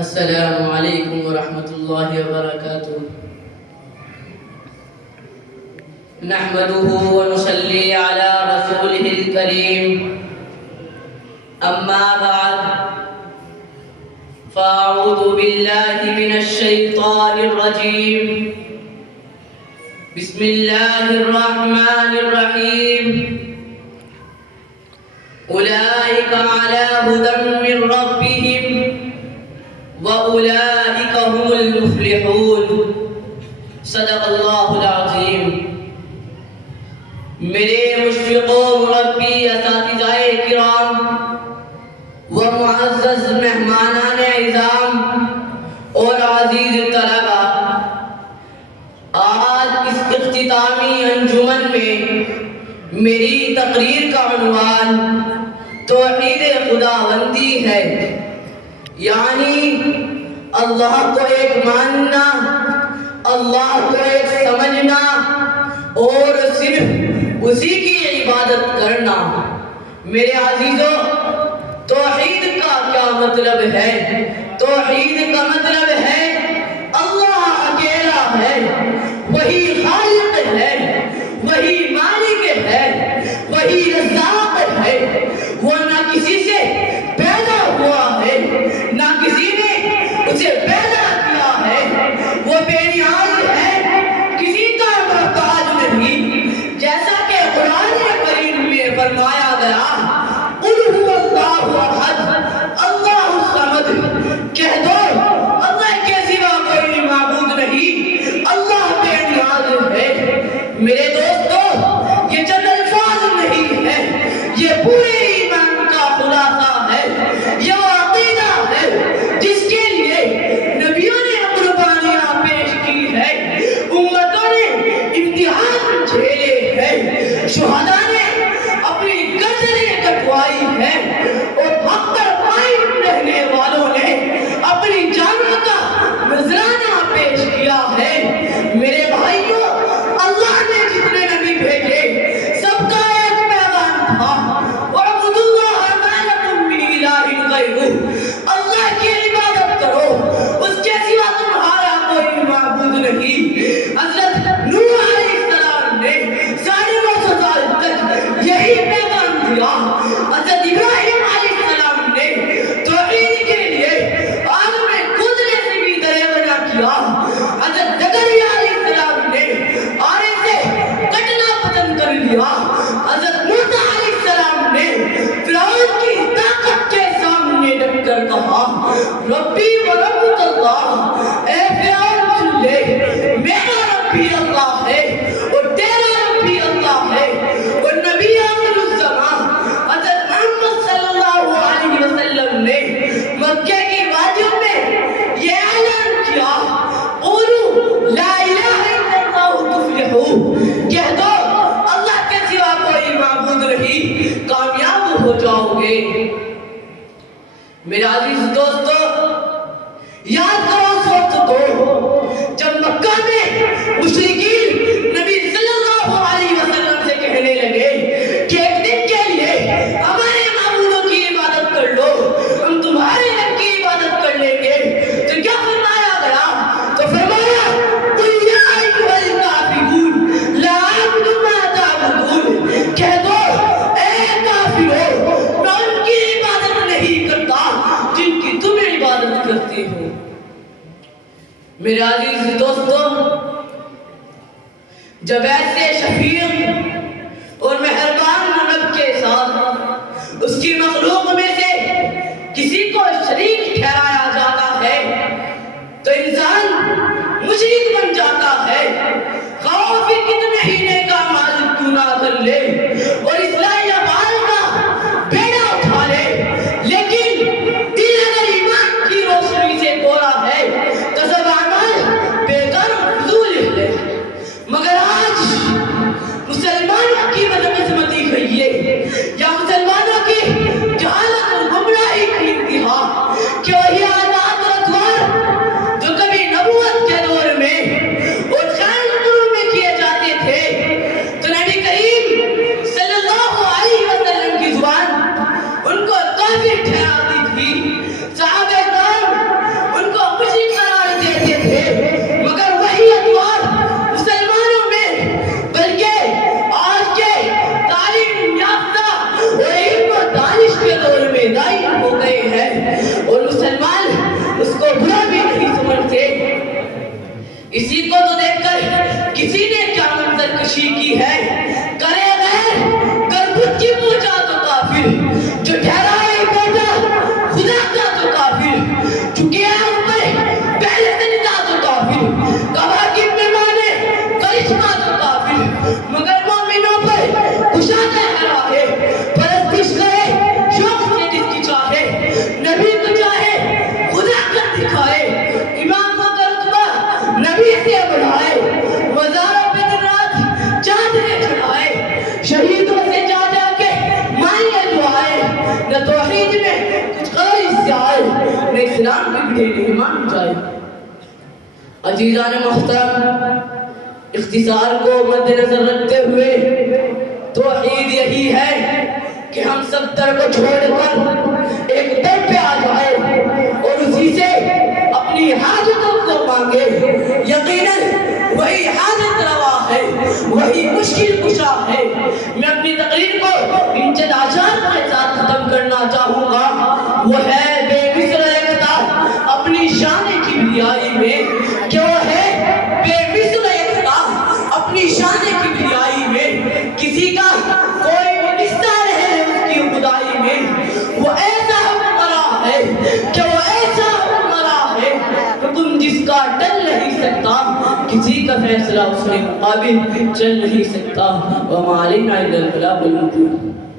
السلام علیکم ورحمۃ اللہ وبرکاتہ نحمده ونصلي على رسوله الكريم اما بعد فاعوذ بالله من الشیطان الرجیم بسم اللہ الرحمن الرحیم اولئک علی ھدی من ربهم وَأُولَئِكَ هُمُ الْمُفْلِحُونَ صدق اللہ العظیم۔ میرے مشفق و مربی اساتذہ کرام و معزز مہمانان اعظام اور عزیز طلبہ، آج اس اختتامی انجمن میں میری تقریر کا عنوان توحید خداوندی ہے، یعنی اللہ کو ایک ماننا، اللہ کو ایک سمجھنا اور صرف اسی کی عبادت کرنا۔ میرے عزیزوں، توحید کا کیا مطلب ہے؟ توحید کا مطلب ہے اللہ اکیلا ہے، وہی خالق ہے، وہی مالک ہے، وہی رزاق ہے، وہ نہ کسی سے پیدا ہوا ہے نہ کسی نے اسے پیدا کیا ہے، وہ بے نیاز ہے، کسی کا محتاج نہیں، جیسا کہ قرآن کریم میں فرمایا گیا قل هو اللہ احد اللہ الصمد، کہہ دو اللہ کے سوا کوئی معبود نہیں، اللہ بے نیاز ہے۔ میرے دوستو، یہ چند الفاظ نہیں ہے، یہ پورے ایمان کا خلاصہ ہے، یہ عقیدہ ہے جس کے لیے نبیوں نے قربانیاں پیش کی ہے، امتوں نے امتحان جھیلے ہیں، شہداء نے اپنی گردنیں کٹوائی ہیں اور حق پر قائم رہنے والوں نے اپنی جانوں کا نذرانہ پیش کیا ہے۔ میرے بھائیوں، اللہ نے جتنے نبی بھیجے سب کا ایک پیغام تھا، وَاعْبُدُوا اللَّهَ مَا لَكُم مِّنْ إِلَٰهٍ غَيْرُهُ، اللہ کی عبادت کرو، اس کے سوا تمہارا کوئی معبود نہیں۔ حضرت نوح علیہ السلام نے 950 سال تک یہی پیغام دیا۔ حضرت ابراہیم علیہ السلام نے توحید کے لیے آگ میں کودنے سے بھی درگزر کیا۔ حضرت زکریا علیہ السلام نے آرے سے کٹنا پسند کر لیا۔ حضرت موسیٰ علیہ السلام نے فرعون کی طاقت کے سامنے ڈٹ کر کہا ربی و ربک اللہ، اے فرعون سن لے، میرا رب بھی اللہ ہے اور تیرا رب بھی اللہ ہے۔ اور نبی آخر الزمان حضرت محمد صلی اللہ علیہ وسلم نے مکہ کی وادیوں میں یہ اعلان کیا قولوا لا الہ الا اللہ تفلحوا، کہہ دو اللہ کے سوا کوئی معبود نہیں، کامیاب ہو جاؤ گے۔ میرے عزیز دوستو، یاد کرو اس وقت کو جب مکہ میں مشرکین نبی صلی اللہ علیہ وسلم سے کہنے لگے کہ ایک دن کے لیے ہمارے معبودوں کی عبادت کر لو، ہم تمہارے رب کی عبادت کر لیں گے، تو کیا فرمایا گیا؟ تو فرمایا قل یا ایھا الکافرون لا اعبد ما تعبدون، کہہ دو اے کافروں، میں ان کی عبادت نہیں کرتا جن کی تم عبادت کرتے ہو۔ میرے عزیز دوستو، جب ایسے شفیق اور مہربان رب کے ساتھ اس کی مخلوق میں سے کسی کو شریک ٹھہرایا جاتا ہے تو انسان مشرک بن جاتا ہے، خواہ پھر کتنے ہی نیک اعمال کیوں نہ کر لے اور اصلاحی اعمال کا بیڑا اٹھا لے، لیکن دل اگر ایمان کی روشنی سے کوڑا ہے تو سب اعمال بیکار و فضول ہے۔ مگر آج مسلمانوں کی بدقسمتی گئی ہے، یا مسلمانوں کی جہالت اور گمراہی کی انتہا چکے ہیں اوپر پہلے سے نجات و کافر کواکب میں مانے کرشمات و کافر مگر مومنوں پر کشادہ ہے پرستش کرے شوق سے جس کی چاہے نبی کو چاہے خدا کر دکھائے امام کا رتبہ نبی سے بڑھائے مزاروں پہ دن رات چاندنے چڑھائے شہیدوں سے جا جا کے مانگے دعائے نہ توحید میں کچھ غیر سے آئے نہ اسلام میں بھی ایمان جائے عزیزان محترم اختصار کو مد نظر رکھتے ہوئے توحید یہی ہے کہ ہم سب در کو چھوڑ کر ایک در پہ آ جائے اور اسی سے اپنی حاجتوں کو مانگے یقیناً وہی حاجت روا ہے وہی مشکل کشا ہے میں اپنی تقریر کو ان چند اشعار کے ساتھ ختم کرنا چاہوں گا وہ ہے بے مثل یکتا اپنی شان کبریائی میں کہ وہ ہے بے مثل یکتا اپنی شان کبریائی میں کسی کا کوئی حصہ نہیں اس کی خدائی میں وہ ایسا حکمراں ہے کہ وہ ایسا حکمراں ہے حکم جس کا ٹل نہیں سکتا کسی کا فیصلہ اس کے مقابل چل نہیں سکتا وَمَا عَلَيْنَا إِلَّا الْبَلَاغُ الْمُبِينُ